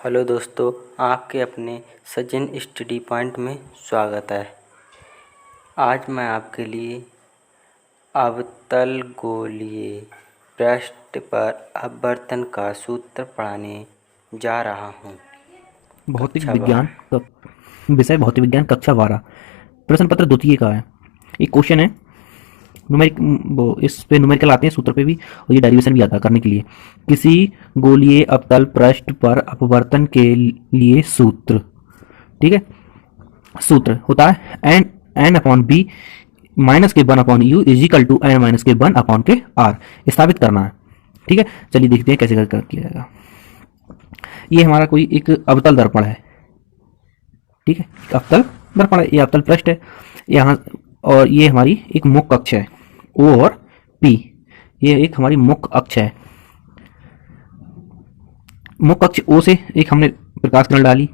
Hello दोस्तों, आपके अपने सचिन स्टडी पॉइंट में स्वागत है। आज मैं आपके लिए अवतल गोलीय पृष्ठ पर अपवर्तन का सूत्र पढ़ाने जा रहा हूँ। भौतिक कक्षा विज्ञान 12। का विषय भौतिक विज्ञान कक्षा 12 प्रश्न पत्र द्वितीय का है। एक क्वेश्चन है न्यूमेरिक, वो इस पे न्यूमेरिकल आते हैं सूत्र पे भी, और ये डेरिवेशन भी आता है करने के लिए। किसी गोलीय अवतल पृष्ठ पर अपवर्तन के लिए सूत्र, ठीक है। सूत्र होता है N N upon B minus K one upon U is equal to N minus K one upon K R स्थापित करना है। ठीक है, चलिए देखते हैं कैसे किया जाएगा। ये हमारा कोई एक अवतल दर्पण है, ठीक है। अवतल दर्पण है, ये अवतल पृष्ठ है यहाँ, और ये हमारी एक मुख्य अक्ष है ओ और पी। ये एक हमारी मुख्य अक्ष है। मुख्य अक्ष ओ से एक हमने प्रकाश किरण डाली,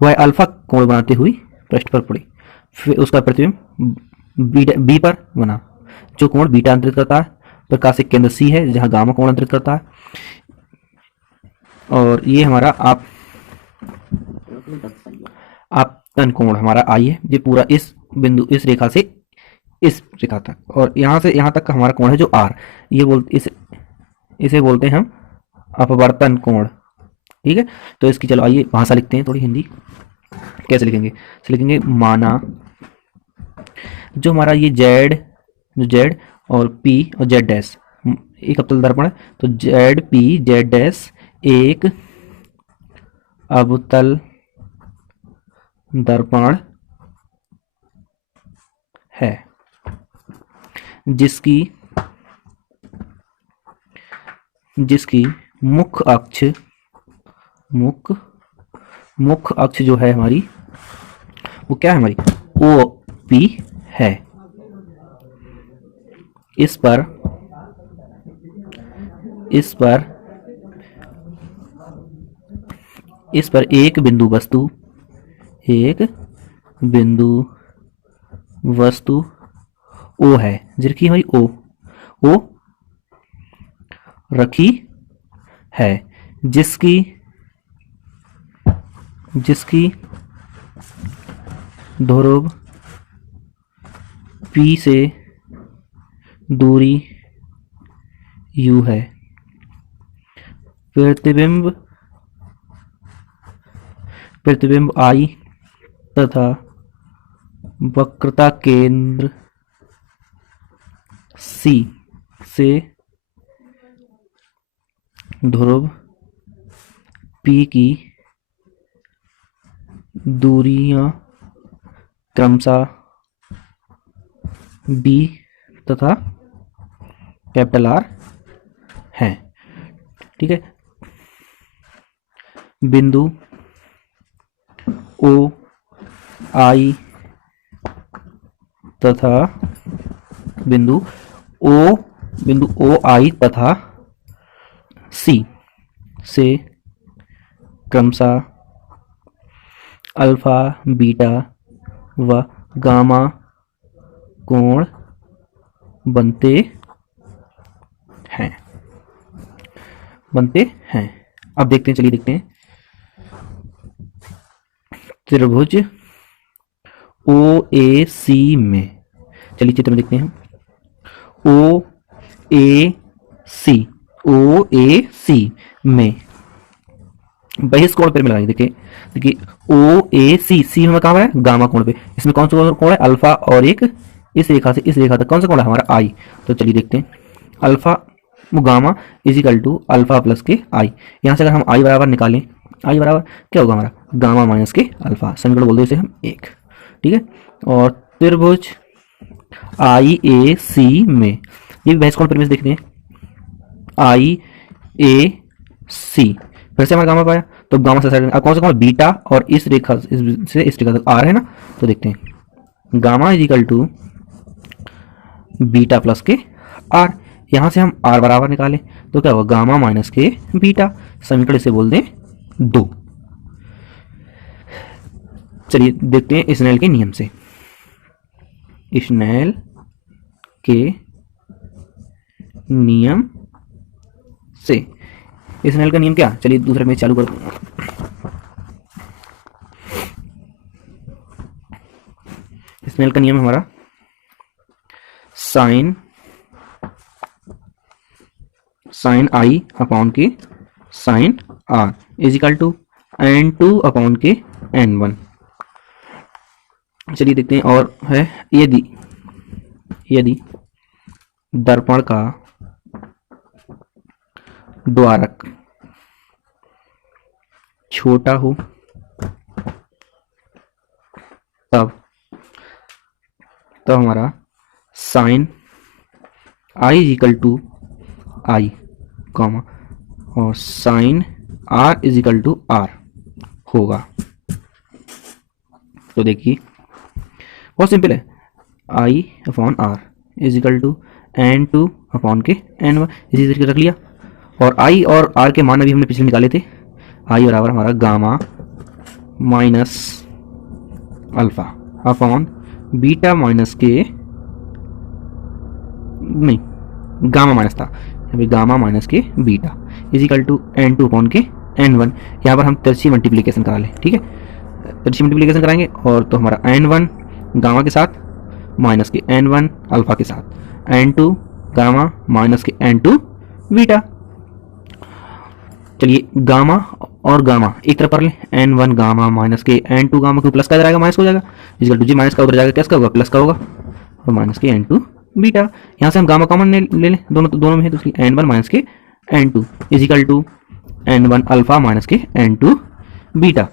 वह अल्फा कोण बनाते हुई पृष्ठ पर पड़ी। फिर उसका प्रतिबिंब बी पर बना, जो कोण बीटा अंतरित करता है। प्रकाश एक केंद्र सी है जहां गामा कोण अंतरित करता है। और ये हमारा आपतन कोण हमारा आई है, ये पूरा इस बिंदु, इस रेखा से इस रेखा तक, और यहाँ से यहाँ तक का हमारा कोण है जो आर। ये इसे बोलते हैं हम अपवर्तन कोण। ठीक है, तो इसकी चलो आइए भाषा लिखते हैं, थोड़ी हिंदी। कैसे लिखेंगे? इसे लिखेंगे माना जो हमारा ये जेड और पी और जेड डैश एक अवतल दर्पण है, तो जेड पी जेड डैश एक अवतल दर्पण है जिसकी मुख्य अक्ष जो है हमारी, वो क्या है हमारी ओ पी है। इस पर एक बिंदु वस्तु ओ है, जिसकी हमारी ओ रखी है, जिसकी ध्रुव पी से दूरी u है। प्रतिबिंब I तथा वक्रता केंद्र C से ध्रुव P की दूरियां क्रमशः B तथा कैपिटल R हैं। ठीक है, बिंदु ओ आई तथा बिंदु ओ आई तथा सी से क्रमशः अल्फा बीटा व गामा कोण बनते हैं। अब देखते हैं, चलिए देखते हैं। त्रिभुज ओ ए सी में, चलिए चित्र में देखते हैं। ओ ए सी में बहिष्कोण पर मिलाएंगे। देखिए ओ ए सी में कहाँ है? गामा कोण पे। इसमें कौन सा कोण है? अल्फा, और एक इस रेखा से इस रेखा तक कौन सा कोण है? हमारा आई। तो चलिए देखते हैं। Alpha gamma equal to alpha plus K I. यहाँ से अगर हम आई बराबर निकालें, आई बराबर क्या होगा हमारा? गामा माइनस के अल्फा। समीकरण बोल दो इसे हम एक। ठीक है, और त्रिभुज आई ए सी में, ये भी बहस कोण परिमेय देखते हैं। आई ए सी, फिर से हमारा गामा पाया, तो गामा से साइड कौन सा कोण? बीटा, और इस रेखा से इस रेखा तक आर है ना। तो देखते हैं gamma equal to beta plus K R. यहां से हम आर बराबर निकालें तो क्या होगा? Gamma minus K beta. समीकरण इसे बोल दें 2। चलिए देखते हैं स्नेल के नियम से। स्नेल के नियम से, स्नेल का नियम क्या? चलिए दूसरे में चालू कर दूंगा। स्नेल का नियम है हमारा sign I upon K sine R is equal to n2 upon K n1। चलिए देखते हैं। और है यदि दर्पण का द्वारक छोटा हो तब हमारा sign I is equal to I comma और sign R is equal to R होगा। तो देखिए बहुत सिंपल है, I upon R is equal to n2 upon K n1 इसी तरीके रख लिया। और आई और आर के मान अभी हमने पिछले निकाले थे। आई बराबर हमारा gamma minus alpha upon beta minus K, नहीं गामा माइनस था, अभी gamma minus K beta is equal to n2 upon K n1। यहाँ पर हम तिरछी मल्टीप्लिकेशन करा लें, ठीक है, तिरछी मल्टीप्लिकेशन कराएंगे। और तो हमारा n1 गामा के साथ माइनस के n1 अल्फा के साथ n2 gamma minus K n2 beta. चलिए गामा और गामा एक तरफ कर लें, n1 gamma minus K n2 gamma को प्लस का जाएगा माइनस हो जाएगा इक्वल टू जी माइनस का उधर जाएगा क्या होगा प्लस का होगा और माइनस के n2 बीटा। यहाँ से हम गामा कॉमन ले लें, दोनों में है तो इसलिए n1 minus K n2 is equal to n1 alpha minus K n2 beta.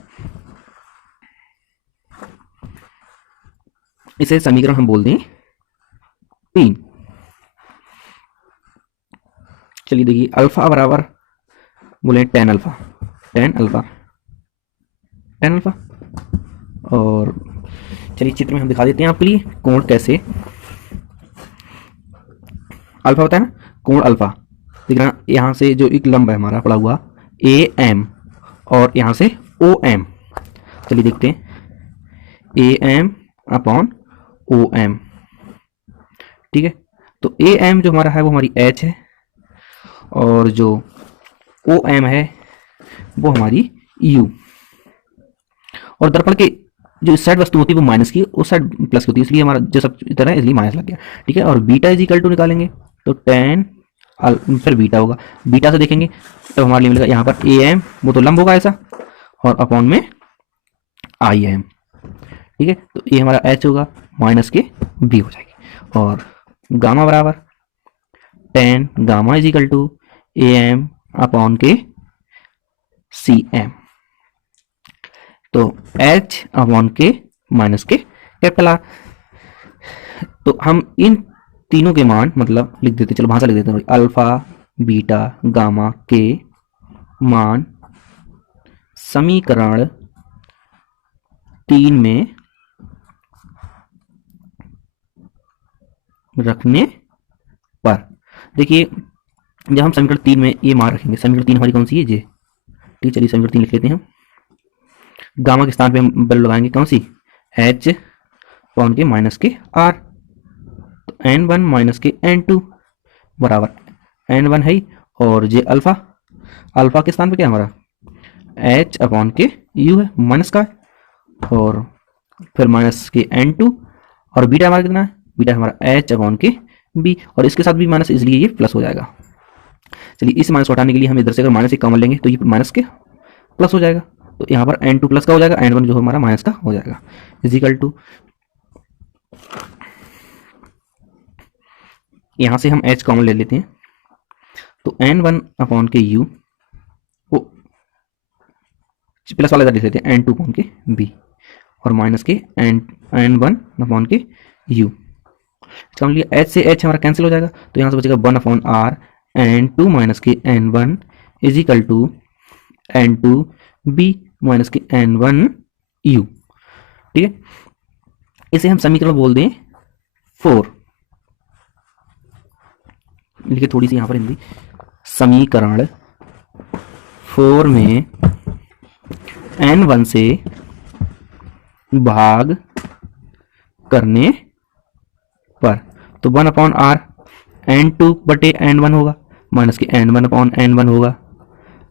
इसे समीकरण हम बोल दें 3। चलिए देखिए अल्फा बराबर बोले टेन अल्फा और चलिए चित्र में हम दिखा देते हैं आपके लिए कोण कैसे। अल्फा होता है ना, कोण अल्फा देखना, यहाँ से जो एक लंब है हमारा पड़ा हुआ AM और यहाँ से OM। चलिए देखते हैं AM अपॉन OM, ठीक है। तो AM जो हमारा है वो हमारी H है और जो OM है वो हमारी U। और दर्पण के जो इस साइड वस्तु होती है वो माइनस की, उस साइड प्लस की होती है, इसलिए हमारा जो सब इधर है इसलिए माइनस लग गया, ठीक है। और बीटा इज इक्वल टू निकालेंगे तो टेन फिर बीटा होगा, बीटा से देखेंगे तो हमारे लिए मिलेगा यहाँ पर AM वो तो लंब होगा ऐसा और अपॉन में IM, ठीक है। तो ये हमारा H होगा माइनस के B हो जाएगी। और गामा बराबर ten gamma is equal to AM upon K CM। तो H upon K minus K capital R। तो हम इन तीनों के मान मतलब लिख देते, चलो भाषा लिख देते हैं, अल्फा बीटा गामा के मान समीकरण 3 में रखने पर। देखिए जब हम समीकरण 3 में ये मान रखेंगे, समीकरण 3 हमारी कौन सी है जे, ठीक, चलिए समीकरण 3 लिख लेते हैं। गामा के स्थान पे हम वैल्यू लगाएंगे कौन सी, H अपॉन के माइनस के R। तो N1 माइनस के N2 बराबर N1 है और जे अल्फा, अल्फा के स्थान पे क्या हमारा H अपॉन के U है माइनस का, और फिर माइनस के N2 और बीटा हमारा कितना है, बीटा हमारा H अपॉन के B और इसके साथ भी माइनस, इसलिए ये प्लस हो जाएगा। चलिए इस माइनस को हटाने के लिए हम इधर से अगर माइनस एक कॉमन लेंगे तो ये माइनस के प्लस हो जाएगा। तो यहाँ पर N2 प्लस का हो जाएगा, N1 जो हमारा माइनस का हो जाएगा इज इक्वल टू, यहाँ से हम H कॉमन ले लेते हैं तो N1 अपॉन के U वो प्लस वाला इधर लिख लेते हैं N2 अपॉन के B और माइनस के N1 अपॉन के U। इसका मतलब H से H हमारा कैंसिल हो जाएगा तो यहाँ से बचेगा 1 upon R N2 minus K N1 is equal to N2 B minus K N1 U, ठीक है। इसे हम समीकरण बोल दें 4, लिखिए थोड़ी सी यहाँ पर हिंदी, समीकरण 4 में N1 से भाग करने पर तो 1 अपॉन R N2 बटे N1 होगा minus K N1 upon N1 होगा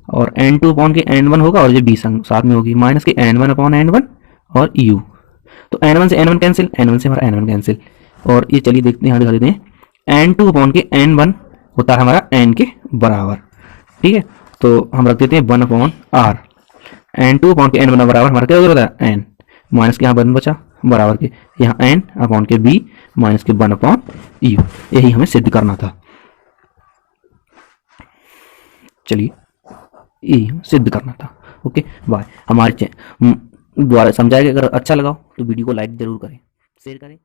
और N2 अपॉन के N1 होगा और ये B साथ में होगी minus K N1 upon N1 और U। तो n1 से n1 कैंसिल, n1 से हमारा n1 कैंसिल, और ये चलिए देखते हैं, यहाँ दिखा देते हैं n2 अपॉन के n1 होता है हमारा n के बराबर। ठीक है, तो हम रख देते हैं 1 upon r, n2 upon K n1 बराबर हमारा क्या होता है n, माइनस के यहाँ 1 बचा बराबर के यहाँ n अपॉन के b माइनस के 1 अपॉन u। यही हमें सिद्ध करना था। चलिए यही सिद्ध करना था। Okay bye. हमारे द्वारा समझाया गया, अगर अच्छा लगा हो तो वीडियो को लाइक जरूर करें, शेयर करें।